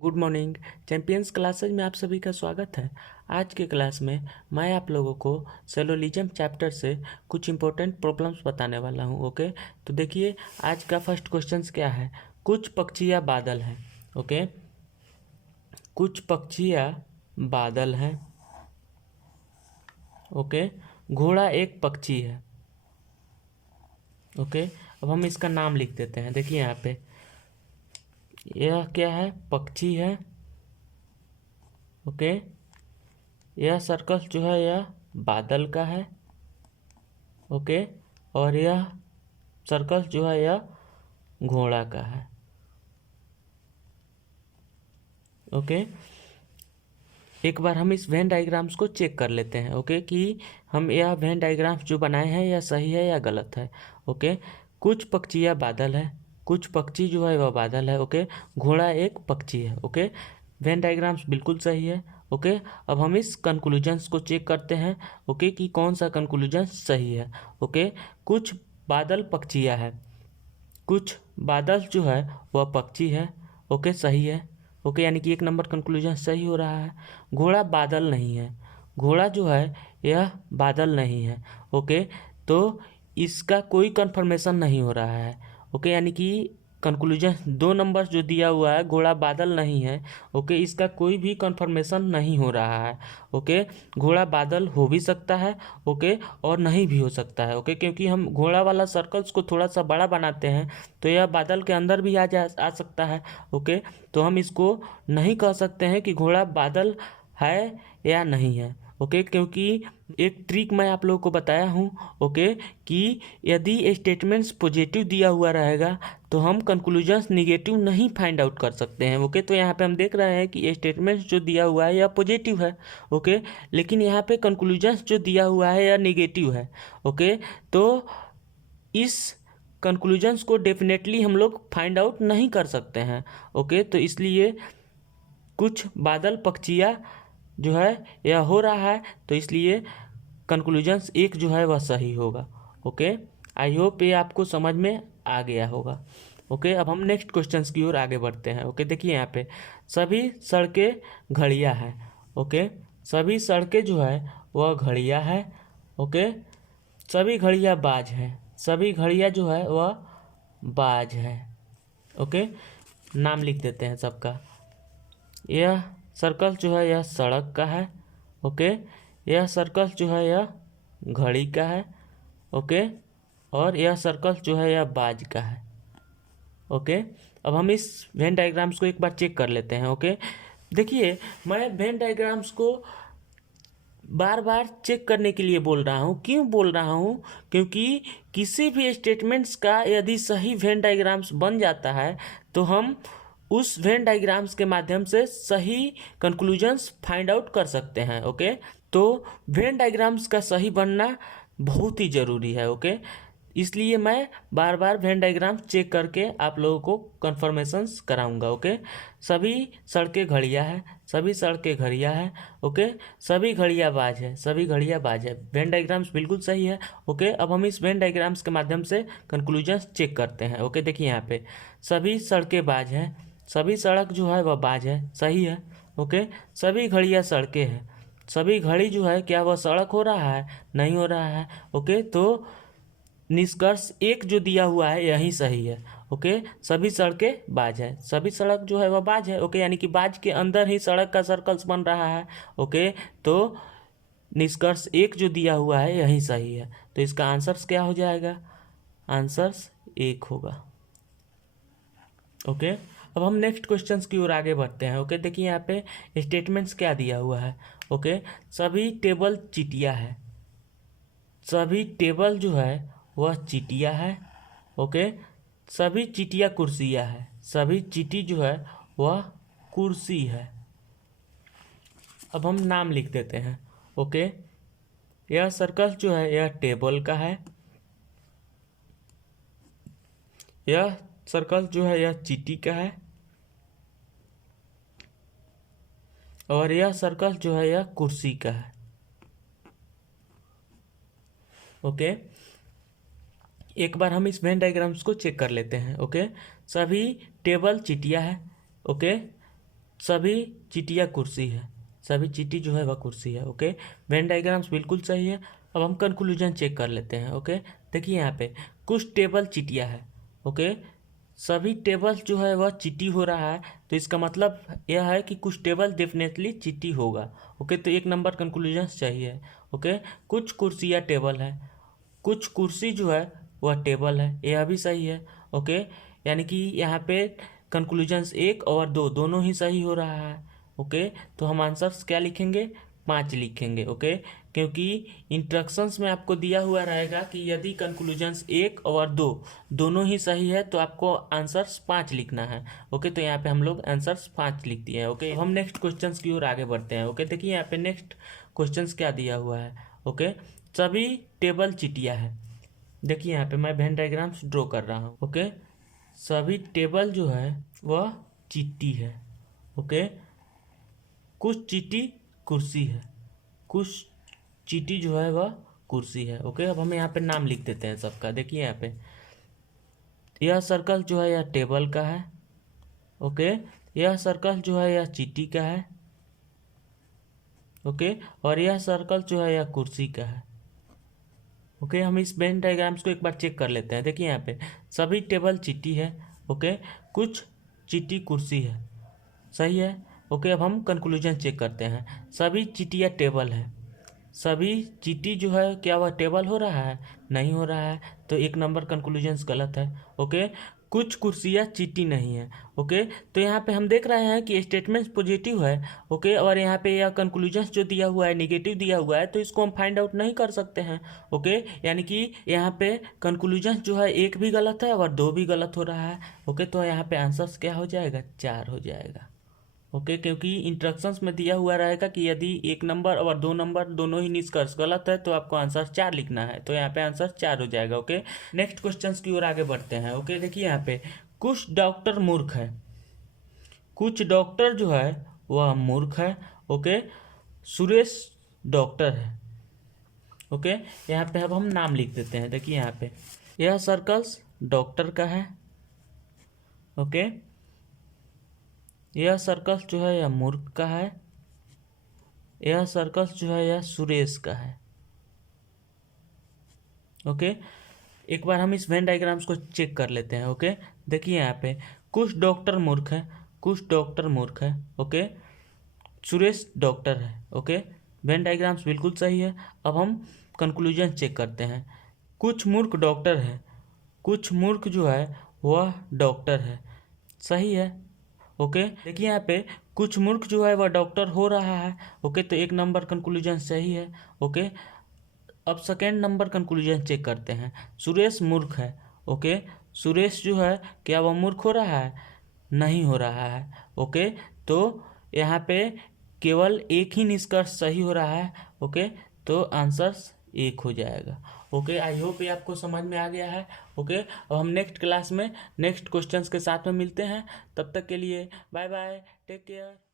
Good morning. Champions classes में आप सभी का स्वागत है। आज के क्लास में मैं आप लोगों को सेलोलिज्म चैप्टर से कुछ इंपॉर्टेंट प्रॉब्लम्स बताने वाला हूं। ओके, तो देखिए आज का फर्स्ट क्वेश्चन क्या है। कुछ पक्षी या बादल हैं। ओके, कुछ पक्षी या बादल हैं। ओके, घोड़ा एक पक्षी है। ओके, अब हम इसका नाम लिख देते हैं। देखिए यहाँ पे यह क्या है, पक्षी है। ओके, यह सर्कल जो है यह बादल का है। ओके, और यह सर्कल जो है यह घोड़ा का है। ओके, एक बार हम इस वेन डायग्राम्स को चेक कर लेते हैं। ओके, कि हम यह वेन डायग्राम्स जो बनाए हैं यह सही है या गलत है। ओके, कुछ पक्षी या बादल है। कुछ पक्षी जो है वह बादल है। ओके, घोड़ा एक पक्षी है। ओके, वेन डायग्राम्स बिल्कुल सही है। ओके, अब हम इस कंक्लूजन्स को चेक करते हैं। ओके, कि कौन सा कंक्लूजन सही है। ओके, कुछ बादल पक्षियाँ है। कुछ बादल जो है वह पक्षी है। ओके, सही है। ओके, यानी कि 1 नंबर कंक्लूजन सही हो रहा है। घोड़ा बादल नहीं है। घोड़ा जो है यह बादल नहीं है। ओके, तो इसका कोई कंफर्मेशन नहीं हो रहा है। ओके, यानी कि कंक्लूजन 2 नंबर जो दिया हुआ है घोड़ा बादल नहीं है। ओके, इसका कोई भी कंफर्मेशन नहीं हो रहा है। ओके, घोड़ा बादल हो भी सकता है। ओके, और नहीं भी हो सकता है। ओके, क्योंकि हम घोड़ा वाला सर्कल्स को थोड़ा सा बड़ा बनाते हैं तो यह बादल के अंदर भी आ सकता है। ओके, तो हम इसको नहीं कह सकते हैं कि घोड़ा बादल है या नहीं है। ओके, क्योंकि एक ट्रिक मैं आप लोगों को बताया हूँ। ओके, कि यदि स्टेटमेंट्स पॉजिटिव दिया हुआ रहेगा तो हम कंक्लूजन्स निगेटिव नहीं फाइंड आउट कर सकते हैं। ओके, तो यहाँ पे हम देख रहे हैं कि स्टेटमेंट्स जो दिया हुआ है यह पॉजिटिव है। ओके, लेकिन यहाँ पे कंक्लूजन्स जो दिया हुआ है यह निगेटिव है। ओके, तो इस कंक्लूजन्स को डेफिनेटली हम लोग फाइंड आउट नहीं कर सकते हैं। ओके, तो इसलिए कुछ बादल पक्षियाँ जो है यह हो रहा है, तो इसलिए कंक्लूजन्स 1 जो है वह सही होगा। ओके, आई होप ये आपको समझ में आ गया होगा। ओके, अब हम नेक्स्ट क्वेश्चंस की ओर आगे बढ़ते हैं। ओके, देखिए यहाँ पे सभी सड़कें घड़ियाँ हैं। ओके, सभी सड़कें जो है वह घड़ियाँ है। ओके, सभी घड़ियाँ बाज हैं। सभी घड़ियाँ जो है वह बाज है। ओके, नाम लिख देते हैं सबका। यह सर्कल जो है यह सड़क का है। ओके, यह सर्कल जो है यह घड़ी का है। ओके, और यह सर्कल जो है यह बाज का है। ओके, अब हम इस वेन डायग्राम्स को एक बार चेक कर लेते हैं। ओके, देखिए मैं वेन डायग्राम्स को बार बार चेक करने के लिए बोल रहा हूँ। क्यों बोल रहा हूँ? क्योंकि किसी भी स्टेटमेंट्स का यदि सही वेन डायग्राम्स बन जाता है तो हम उस वेन डायग्राम्स के माध्यम से सही कंक्लूजन्स फाइंड आउट कर सकते हैं। ओके, तो वेन डायग्राम्स का सही बनना बहुत ही ज़रूरी है। ओके, इसलिए मैं बार बार वेन डायग्राम चेक करके आप लोगों को कन्फर्मेशंस कराऊंगा। ओके, सभी सड़कें घड़ियाँ हैं। सभी सड़कें घड़ियाँ हैं। ओके, सभी घड़ियाँ बाज है। सभी घड़ियाँ बाज है। वेन डायग्राम्स बिल्कुल सही है। ओके, अब हम इस वेन डायग्राम्स के माध्यम से कंक्लूजन्स चेक करते हैं। ओके, देखिए यहाँ पे सभी सड़कें बाज हैं। सभी सड़क जो है वह बाज है, सही है। ओके, सभी घड़ियाँ सड़कें हैं। सभी घड़ी जो है क्या वह सड़क हो रहा है? नहीं हो रहा है। ओके, तो निष्कर्ष 1 जो दिया हुआ है यही सही है। ओके, सभी सड़कें बाज है। सभी सड़क जो है वह बाज है। ओके, यानी कि बाज के अंदर ही सड़क का सर्कल्स बन रहा है। ओके, तो निष्कर्ष 1 जो दिया हुआ है यही सही है। तो इसका आंसर्स क्या हो जाएगा? आंसर्स 1 होगा। ओके, अब हम नेक्स्ट क्वेश्चंस की ओर आगे बढ़ते हैं। ओके, देखिए यहाँ पे स्टेटमेंट्स क्या दिया हुआ है। ओके, सभी टेबल चीटियाँ है। सभी टेबल जो है वह चीटियाँ है। ओके, सभी चीटियाँ कुर्सियाँ है। सभी चीटी जो है वह कुर्सी है। अब हम नाम लिख देते हैं। ओके, यह सर्कल जो है यह टेबल का है। यह सर्कल जो है यह चीटी का है। और यह सर्कल जो है यह कुर्सी का है। ओके, एक बार हम इस वेन डायग्राम्स को चेक कर लेते हैं। ओके, सभी टेबल चीटियाँ है। ओके, सभी चीटियाँ कुर्सी है, सभी चीटी जो है वह कुर्सी है। ओके, वेन डायग्राम्स बिल्कुल सही है। अब हम कंक्लूजन चेक कर लेते हैं। ओके, देखिए यहाँ पे कुछ टेबल चीटियाँ है। ओके, सभी टेबल जो है वह चीटी हो रहा है, तो इसका मतलब यह है कि कुछ टेबल डेफिनेटली चीटी होगा। ओके, तो 1 नंबर कंक्लूजन चाहिए। ओके, कुछ कुर्सियाँ टेबल है, कुछ कुर्सी जो है वह टेबल है, यह भी सही है। ओके, यानी कि यहाँ पे कंक्लूजन्स 1 और 2 दोनों ही सही हो रहा है। ओके, तो हम आंसर्स क्या लिखेंगे, 5 लिखेंगे। ओके, क्योंकि इंस्ट्रक्शंस में आपको दिया हुआ रहेगा कि यदि कंक्लूजन्स 1 और 2 दोनों ही सही है तो आपको आंसर्स 5 लिखना है। ओके, तो यहाँ पे हम लोग आंसर्स 5 लिख दिए हैं। ओके, हम नेक्स्ट क्वेश्चंस की ओर आगे बढ़ते हैं। ओके, देखिए यहाँ पे नेक्स्ट क्वेश्चंस क्या दिया हुआ है। ओके, सभी टेबल चिटिया है। देखिए यहाँ पे मैं वेन डायग्राम्स ड्रॉ कर रहा हूँ। ओके, सभी टेबल जो है वह चिट्टी है। ओके, कुछ चीटी कुर्सी है, कुछ चीटी जो है वह कुर्सी है। ओके, अब हम यहाँ पे नाम लिख देते हैं सबका। देखिए यहाँ पे यह सर्कल जो है यह टेबल का है। ओके, यह सर्कल जो है यह चीटी का है। ओके, और यह सर्कल जो है यह कुर्सी का है। ओके, हम इस वेन डायग्राम्स को एक बार चेक कर लेते हैं। देखिए यहाँ पे सभी टेबल चीटी है। ओके, कुछ चीटी कुर्सी है, सही है। ओके, अब हम कंक्लूजन चेक करते हैं। सभी चीटियाँ टेबल है, सभी चीटी जो है क्या वह टेबल हो रहा है, नहीं हो रहा है, तो 1 नंबर कंक्लूजन्स गलत है। ओके, कुछ कुर्सियाँ चीटी नहीं है। ओके, तो यहाँ पे हम देख रहे हैं कि स्टेटमेंट पॉजिटिव है। ओके, और यहाँ पे यह कंक्लूजन्स जो दिया हुआ है नेगेटिव दिया हुआ है, तो इसको हम फाइंड आउट नहीं कर सकते हैं। ओके, यानी कि यहाँ पे कंक्लूजन्स जो है 1 भी गलत है और 2 भी गलत हो रहा है। ओके, तो यहाँ पे आंसर्स क्या हो जाएगा, 4 हो जाएगा। ओके, क्योंकि इंस्ट्रक्शंस में दिया हुआ रहेगा कि यदि 1 नंबर और 2 नंबर दोनों ही निष्कर्ष गलत है तो आपको आंसर 4 लिखना है, तो यहाँ पे आंसर 4 हो जाएगा। ओके, नेक्स्ट क्वेश्चंस की ओर आगे बढ़ते हैं। ओके, देखिए यहाँ पे कुछ डॉक्टर मूर्ख है, कुछ डॉक्टर जो है वह मूर्ख है। ओके, सुरेश डॉक्टर है। ओके, यहाँ पे अब हम नाम लिख देते हैं। देखिए यहाँ पे यह सर्कल्स डॉक्टर का है। ओके, यह सर्कल जो है यह मूर्ख का है, यह सर्कल जो है यह सुरेश का है। ओके, एक बार हम इस वेन डायग्राम्स को चेक कर लेते हैं। ओके, देखिए यहाँ पे कुछ डॉक्टर मूर्ख है, कुछ डॉक्टर मूर्ख है। ओके, सुरेश डॉक्टर है। ओके, वेन डायग्राम्स बिल्कुल सही है। अब हम कंक्लूजन चेक करते हैं। कुछ मूर्ख डॉक्टर है, कुछ मूर्ख जो है वह डॉक्टर है, सही है। ओके, देखिए यहाँ पे कुछ मूर्ख जो है वह डॉक्टर हो रहा है। ओके, तो 1 नंबर कंक्लूजन सही है। ओके, अब 2 नंबर कंक्लूजन चेक करते हैं। सुरेश मूर्ख है। ओके, सुरेश जो है क्या वह मूर्ख हो रहा है, नहीं हो रहा है। ओके, तो यहाँ पे केवल एक ही निष्कर्ष सही हो रहा है। ओके, तो आंसर्स 1 हो जाएगा। ओके, आई होप ये आपको समझ में आ गया है। ओके, अब हम नेक्स्ट क्लास में नेक्स्ट क्वेश्चंस के साथ में मिलते हैं। तब तक के लिए बाय बाय, टेक केयर।